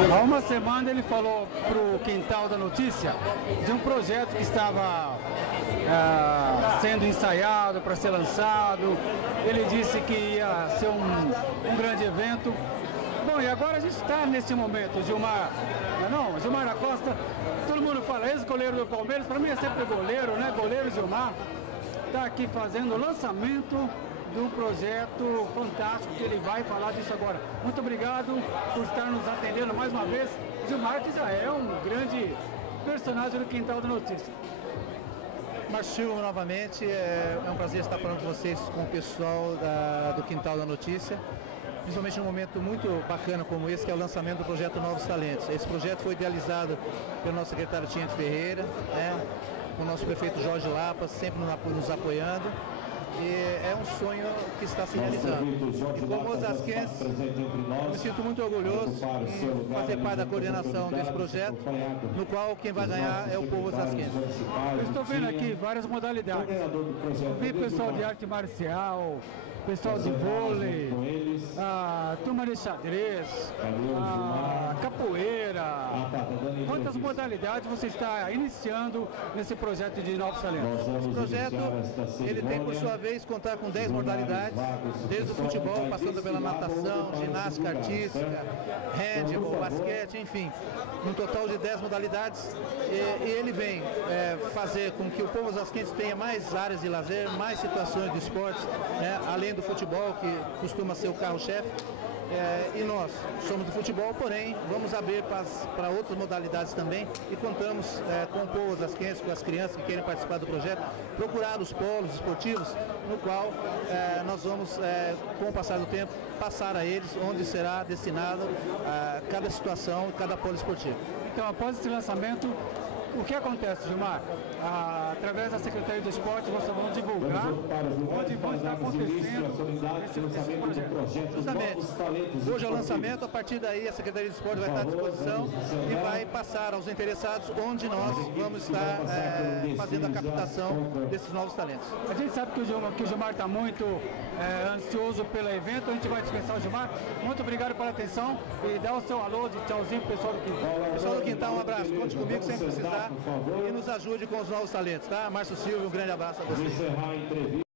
Há uma semana ele falou para o Quintal da Notícia de um projeto que estava sendo ensaiado para ser lançado. Ele disse que ia ser um grande evento. Bom, e agora a gente está nesse momento. Gilmar da Costa, todo mundo fala, ex-goleiro do Palmeiras, para mim é sempre goleiro, né? Goleiro Gilmar está aqui fazendo o lançamento de um projeto fantástico, que ele vai falar disso agora. Muito obrigado por estar nos atendendo mais uma vez. Gilmar, que já é um grande personagem do Quintal da Notícia. Márcio Silva, novamente, é um prazer estar falando com vocês, com o pessoal do Quintal da Notícia, principalmente num momento muito bacana como esse, que é o lançamento do projeto Novos Talentos. Esse projeto foi idealizado pelo nosso secretário Tiente Ferreira, com o nosso prefeito Jorge Lapa, sempre nos apoiando. E é um sonho que está se realizando. E como osasquense, eu me sinto muito orgulhoso em fazer parte da coordenação desse projeto, no qual quem vai ganhar é o povo osasquense. Eu estou vendo aqui várias modalidades. Eu vi pessoal de arte marcial, pessoal de vôlei, turma de xadrez, capoeira. Quantas modalidades você está iniciando nesse projeto de Novos Talentos? Esse projeto, ele tem por sua vez contar com 10 modalidades, desde o futebol, passando pela natação, ginástica artística, handebol, basquete, enfim, um total de 10 modalidades. E ele vem fazer com que o povo osasquense tenha mais áreas de lazer, mais situações de esportes, além do futebol, que costuma ser o carro-chefe. E nós somos do futebol, porém vamos abrir para outras modalidades também e contamos com o povo osasquense, com as crianças que querem participar do projeto, procurar os polos esportivos, no qual nós vamos, com o passar do tempo, passar a eles onde será destinado cada situação, cada polo esportivo. Então, após esse lançamento, o que acontece, Gilmar? Através da Secretaria do Esporte, vocês vão divulgar onde vai estar acontecendo esse projeto. Justamente, hoje é o lançamento, a partir daí a Secretaria do Esporte vai estar à disposição e vai passar aos interessados onde nós vamos estar fazendo a captação desses novos talentos. A gente sabe que o Gilmar está muito ansioso pelo evento, a gente vai dispensar o Gilmar. Muito obrigado pela atenção e dá o seu alô de tchauzinho pro pessoal do Quintal. Pessoal do Quintal, um abraço, conte comigo sempre precisar e nos ajude com os novos talentos, tá? Márcio Silva, um grande abraço a vocês.